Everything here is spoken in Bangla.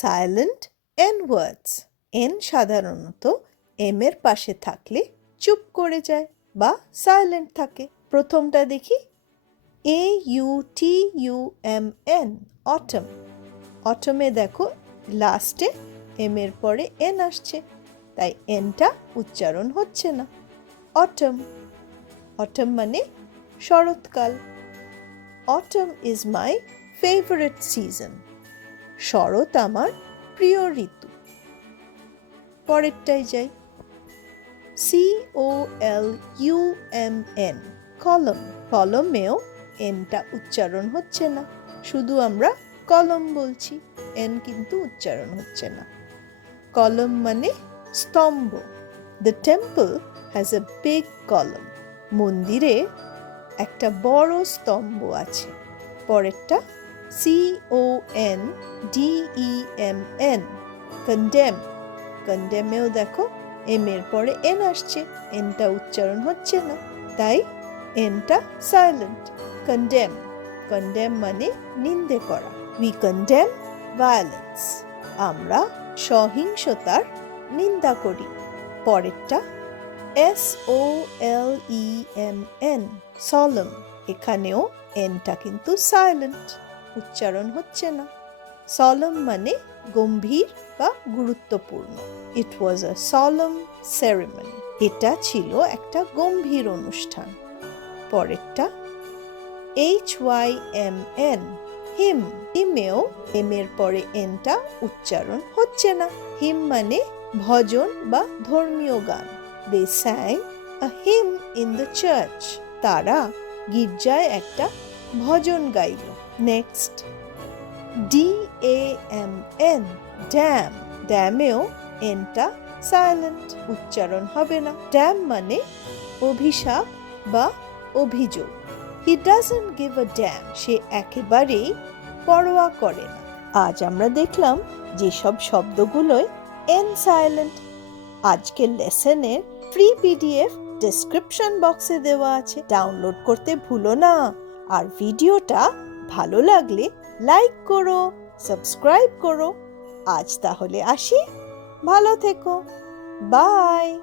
সাইলেন্ট এন ওয়ার্ডস। এন সাধারণত এম এর পাশে থাকলে চুপ করে যায় বা সাইলেন্ট থাকে। প্রথমটা দেখি, AUTUMN, অটম। অটমে দেখো লাস্টে এম এর পরে এন আসছে, তাই এনটা উচ্চারণ হচ্ছে না। অটম। অটম মানে শরৎকাল। Autumn is my favourite season. শরৎ আমার প্রিয় ঋতু। পরেরটাই যাই, COLUMN, কলম। কলমেও এনটা উচ্চারণ হচ্ছে না, শুধু আমরা কলম বলছি, এন কিন্তু উচ্চারণ হচ্ছে না। কলম মানে স্তম্ভ। The temple has a big কলম। মন্দিরে একটা বড় স্তম্ভ আছে। পরেরটা CONDEMN, কন্ডেম। কন্ডেমেও দেখো এম এর পরে এন আসছে, এনটা উচ্চারণ হচ্ছে না, তাই এনটা সাইলেন্ট। কন্ডেম। কন্ডেম মানে নিন্দে করা। We condemn violence. আমরা সহিংসতার নিন্দা করি। পরেরটা SOLEMN, সলম। এখানেও এনটা কিন্তু সাইলেন্ট, উচ্চারণ হচ্ছে না। সলম মানে গম্ভীর বা গুরুত্বপূর্ণ। ইট ওয়াজ আ সলম সেরেমনি। এটা ছিল একটা গম্ভীর অনুষ্ঠান। পরেরটা HYMN, হিম। হিমেও এম এর পরে এনটা উচ্চারণ হচ্ছে না। হিম মানে ভজন বা ধর্মীয় গান। They sang a hymn in the church. তারা গির্জায় একটা ভজন গাইল। Next DAMN, damn. ড্যামেও এনটা সাইলেন্ট, উচ্চারণ হবে না। ড্যাম মানে অভিশাপ বা অভিযোগ। He doesn't give a damn, সে একেবারেই পরোয়া করে না। আজ আমরা দেখলাম যেসব শব্দগুলোয় এন সাইলেন্ট। আজকের লেসনের ফ্রি PDF ডেসক্রিপশন বক্সে দেওয়া আছে, ডাউনলোড করতে ভুলো না। আর ভিডিওটা ভালো লাগলে লাইক করো, সাবস্ক্রাইব করো। আজ তাহলে আসি, ভালো থেকো, বাই।